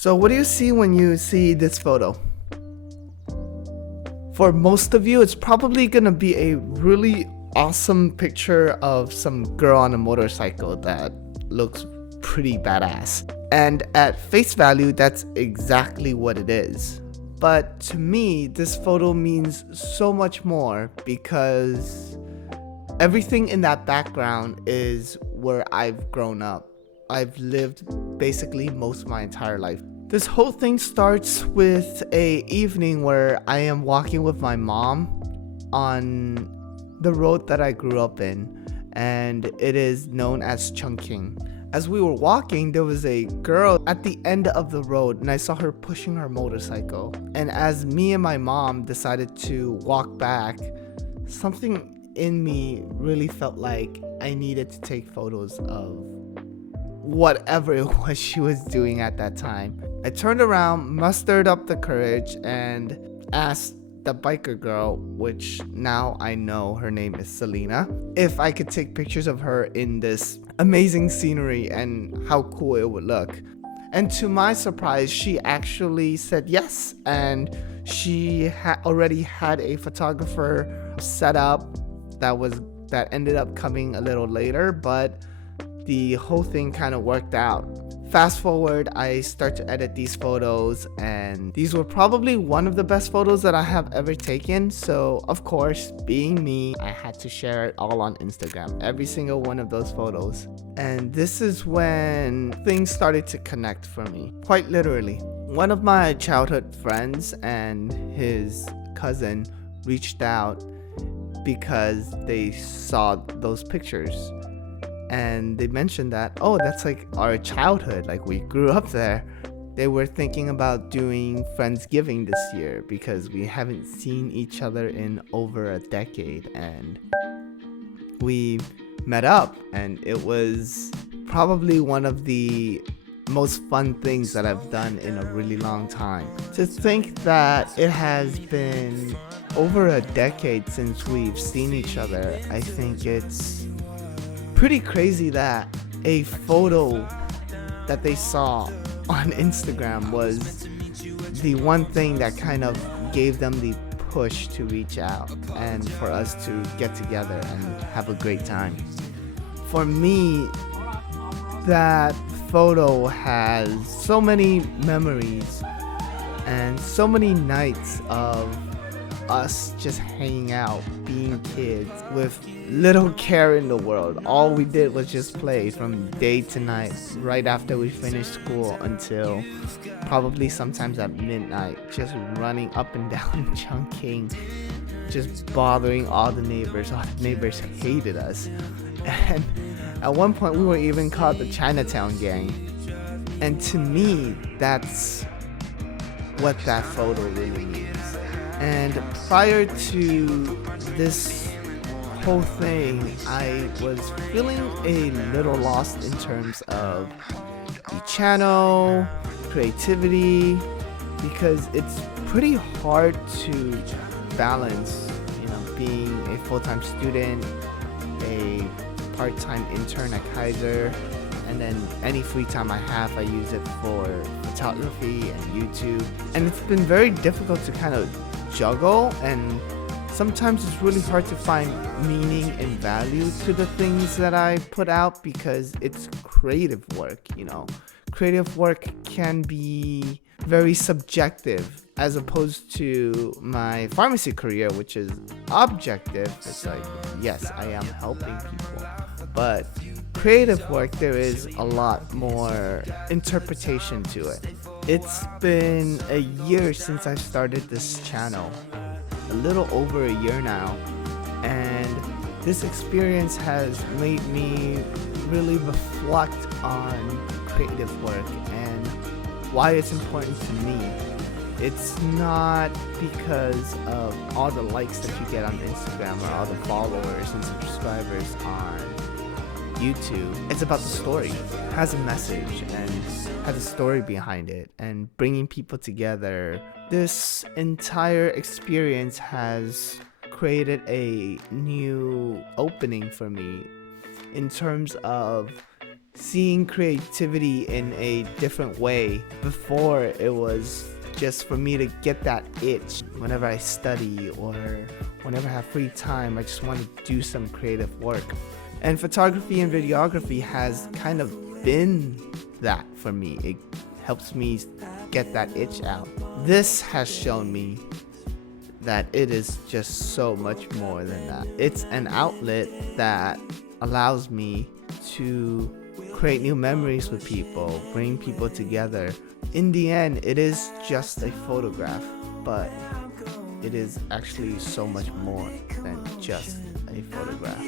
So what do you see when you see this photo? For most of you, it's probably gonna be a really awesome picture of some girl on a motorcycle that looks pretty badass. And at face value, that's exactly what it is. But to me, this photo means so much more because everything in that background is where I've grown up. I've lived basically most of my entire life. This whole thing starts with an evening where I am walking with my mom on the road that I grew up in, and it is known as Chungking. As we were walking, there was a girl at the end of the road, and I saw her pushing her motorcycle. And as me and my mom decided to walk back, something in me really felt like I needed to take photos of whatever it was she was doing at that time. I turned around, mustered up the courage, and asked the biker girl, which now I know her name is Selena, if I could take pictures of her in this amazing scenery and how cool it would look. And to my surprise, she actually said yes, and she already had a photographer set up that ended up coming a little later, but the whole thing kind of worked out. Fast forward, I start to edit these photos, and these were probably one of the best photos that I have ever taken. So of course, being me, I had to share it all on Instagram, every single one of those photos. And this is when things started to connect for me, quite literally. One of my childhood friends and his cousin reached out because they saw those pictures. And they mentioned that, oh, that's like our childhood, like we grew up there. They were thinking about doing Friendsgiving this year because we haven't seen each other in over a decade, and we met up, and it was probably one of the most fun things that I've done in a really long time. To think that it has been over a decade since we've seen each other, I think it's pretty crazy that a photo that they saw on Instagram was the one thing that kind of gave them the push to reach out and for us to get together and have a great time. For me, that photo has so many memories and so many nights of us just hanging out, being kids with little care in the world. All we did was just play from day to night, right after we finished school until probably sometimes at midnight, just running up and down Chungking, just bothering all the neighbors. All the neighbors hated us, and at one point we were even called the Chinatown Gang. And to me, that's what that photo really means. And prior to this whole thing, I was feeling a little lost in terms of the channel, creativity, because it's pretty hard to balance, being a full-time student, a part-time intern at Kaiser, and then any free time I have, I use it for photography and YouTube. And it's been very difficult to kind of juggle, and sometimes it's really hard to find meaning and value to the things that I put out because it's creative work. Creative work can be very subjective as opposed to my pharmacy career, which is objective. It's like, yes, I am helping people, but creative work, there is a lot more interpretation to it. It's been a year since I started this channel, a little over a year now, and this experience has made me really reflect on creative work and why it's important to me. It's not because of all the likes that you get on Instagram or all the followers and subscribers on YouTube. It's about the story. It has a message and has a story behind it and bringing people together. This entire experience has created a new opening for me in terms of seeing creativity in a different way. Before, it was just for me to get that itch whenever I study or whenever I have free time. I just want to do some creative work. And photography and videography has kind of been that for me. It helps me get that itch out. This has shown me that it is just so much more than that. It's an outlet that allows me to create new memories with people, bring people together. In the end, it is just a photograph, but it is actually so much more than just a photograph.